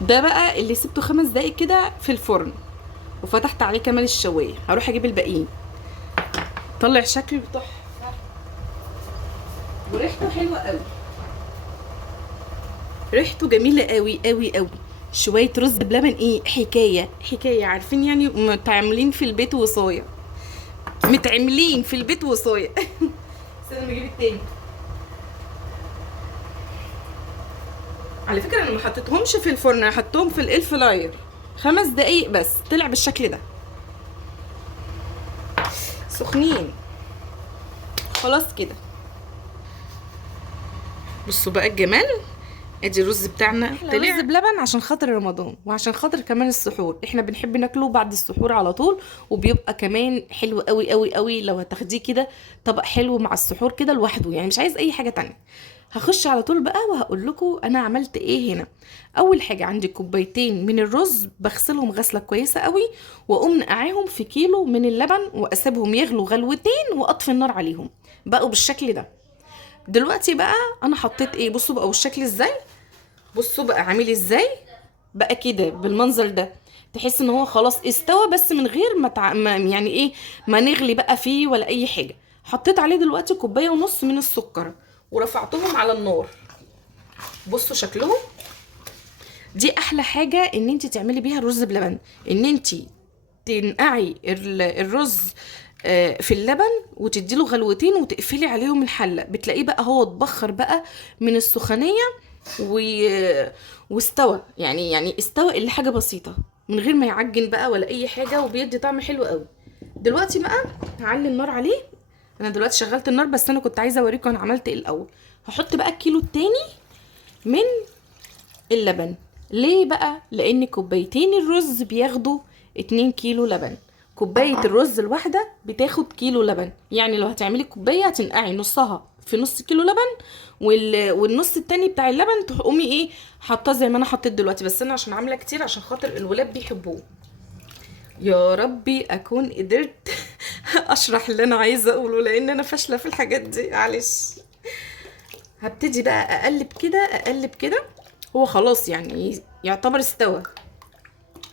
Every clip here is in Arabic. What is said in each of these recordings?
ده بقى اللي سبته 5 دقايق كده في الفرن، وفتحت عليه كمان الشوايه. هروح اجيب الباقيين. طلع شكله تحفه وريحته حلوه قوي، ريحته جميله قوي قوي قوي. شويه رز بلبن ايه حكايه حكايه، عارفين يعني متعملين في البيت وصايه، متعملين في البيت وصايه. استنى اجيب التاني. على فكره انا ما حطيتهمش في الفرن، انا حطيتهم في الاير فراير 5 دقايق بس، طلع بالشكل ده سخنين. خلاص كده بصوا بقى الجمال. ادي الرز بتاعنا طلع رز بلبن عشان خاطر رمضان، وعشان خاطر كمان السحور. احنا بنحب ناكله بعد السحور على طول، وبيبقى كمان حلو قوي قوي قوي لو هتاخديه كده طبق حلو مع السحور كده لوحده، يعني مش عايز اي حاجه تانية. هخش على طول بقى وهقول لكم انا عملت ايه هنا. اول حاجه عندي كوبايتين من الرز بغسلهم غسله كويسه قوي، واقوم نقعيهم في كيلو من اللبن واسيبهم يغلوا غلوتين واطفي النار عليهم، بقوا بالشكل ده. دلوقتي بقى انا حطيت ايه، بصوا بقى والشكل ازاي، بصوا بقى عامل ازاي، بقى كده بالمنظر ده. تحس ان هو خلاص استوى، بس من غير ما يعني ايه، ما نغلي بقى فيه ولا اي حاجه. حطيت عليه دلوقتي كوبايه ونص من السكر ورفعتهم على النار. بصوا شكلهم. دي احلى حاجه ان انت تعملي بيها الرز بلبن، ان انت تنقعي الرز في اللبن وتديله غلوتين وتقفلي عليهم الحله، بتلاقيه بقى هو اتبخر بقى من السخونيه و... واستوى، يعني استوى اللي حاجه بسيطه من غير ما يعجن بقى ولا اي حاجه، وبيدي طعم حلو قوي. دلوقتي بقى هعلي النار عليه. انا دلوقتي شغلت النار، بس انا كنت عايزه اوريكم انا عملت ايه الاول. هحط بقى الكيلو التاني من اللبن. ليه بقى؟ لان كوبايتين الرز بياخدوا 2 كيلو لبن. كوباية الرز الواحدة بتاخد كيلو لبن، يعني لو هتعملي كوباية هتنقعي نصها في نص كيلو لبن، والنص التاني بتاع اللبن تقومي ايه حاطاه زي ما انا حطيت دلوقتي، بس انا عشان عاملة كتير عشان خاطر الولاد بيحبوه. يا ربي اكون قدرت اشرح اللي انا عايزة اقوله، لان انا فاشلة في الحاجات دي معلش. هبتدي بقى اقلب كده اقلب كده. هو خلاص يعني يعتبر استوى،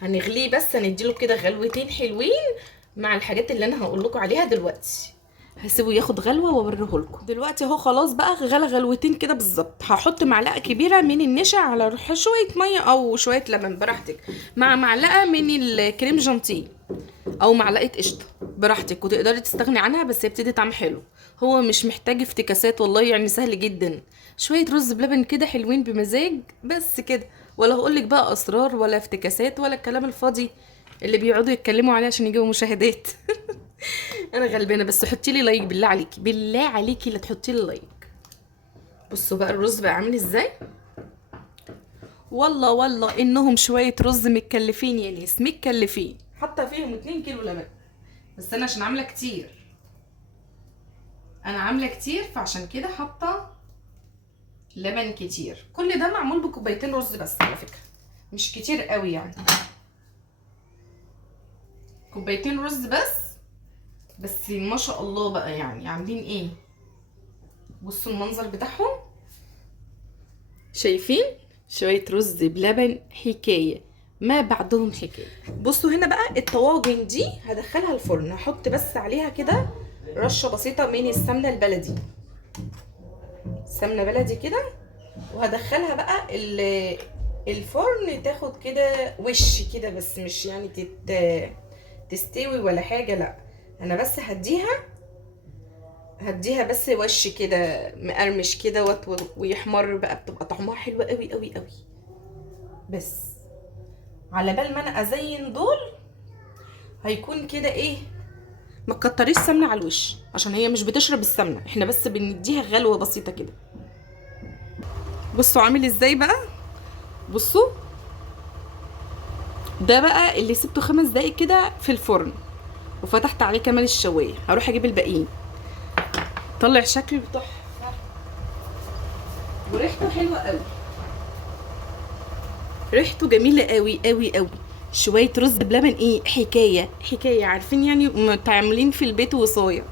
هنغليه بس هنديله كده غلوتين حلوين مع الحاجات اللي انا هقول لكم عليها دلوقتي. هسيبه ياخد غلوه واوريه لكم. دلوقتي اهو خلاص بقى غلى غلوتين كده بالظبط. هحط معلقه كبيره من النشا على شويه ميه او شويه لبن براحتك، مع معلقه من الكريم جانتيه او معلقه قشطه براحتك، وتقدري تستغني عنها، بس هي بتدي طعم حلو. هو مش محتاج افتكاسات والله، يعني سهل جدا. شويه رز بلبن كده حلوين بمزاج بس كده، ولا هقولك بقى اسرار ولا افتكاسات ولا الكلام الفاضي اللي بيقعدوا يتكلموا عليه عشان يجيبوا مشاهدات. انا غلبانه، بس حطي لي لايك بالله عليكي، بالله عليكي لا تحطي لي لايك. بصوا بقى الرز بقى عامل ازاي. والله انهم شويه رز متكلفين يا ناس، متكلفين. حاطه فيهم 2 كيلو لبن، بس انا عشان عامله كتير، انا عامله كتير فعشان كده حاطه لبن كتير. كل ده معمول بكوبايتين رز بس على فكره، مش كتير قوي يعني، كوبايتين رز بس ما شاء الله بقى يعني عاملين ايه. بصوا المنظر بتاعهم، شايفين؟ شويه رز بلبن حكايه، ما بعدهم حكايه. بصوا هنا بقى الطواجن دي هدخلها الفرن، هحط بس عليها كده رشه بسيطه من السمنه البلدي، سمنه بلدي كده، وهدخلها بقى الفرن تاخد كده وش كده، بس مش يعني تستوي ولا حاجه، لا انا بس هديها بس وش كده مقرمش كده ويحمر بقى، بتبقى طعمها حلو قوي قوي قوي. بس على بال ما انا ازين دول هيكون كده ايه، ما تكتريش سمنه على الوش عشان هي مش بتشرب السمنه، احنا بس بنديها غلوه بسيطه كده. بصوا عامل ازاي بقى، بصوا. ده بقى اللي سبته 5 دقايق كده في الفرن، وفتحت عليه كمان الشوايه. هروح اجيب الباقيين. طلع شكله تحفه وريحته حلوه قوي، ريحته جميله قوي قوي قوي. شويه رز بلبن ايه حكايه حكايه، عارفين يعني متعملين في البيت وصايه،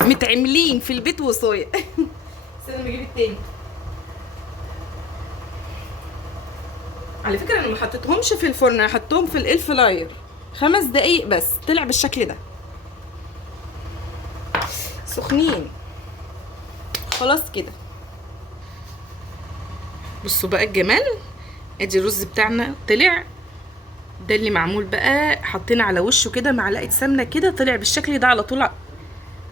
متعملين في البيت وصايه. استنى اجيب التاني. على فكره انا ما حطيتهمش في الفرن، انا حطيتهم في الاير فراير 5 دقايق بس، طلع بالشكل ده سخنين خلاص كده. بصوا بقى الجمال، ادي الرز بتاعنا طلع ده اللي معمول بقى، حطينا على وشه كده معلقه سمنه كده، طلع بالشكل ده على طول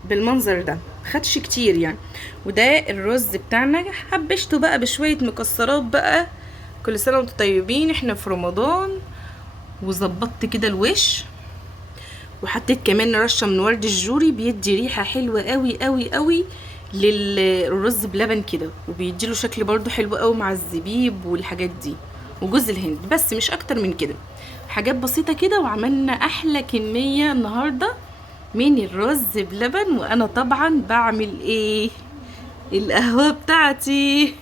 بالمنظر ده، خدش كتير يعني. وده الرز بتاعنا، حبشته بقى بشويه مكسرات بقى. كل سنه وانتم طيبين، احنا في رمضان. وظبطت كده الوش، وحطيت كمان رشه من ورد الجوري، بيدي ريحه حلوه قوي قوي قوي للرز بلبن كده، وبيديله شكل برضو حلو قوي مع الزبيب والحاجات دي وجوز الهند. بس مش اكتر من كده، حاجات بسيطه كده، وعملنا احلى كميه النهارده من الرز بلبن. وانا طبعا بعمل ايه؟ القهوه بتاعتي.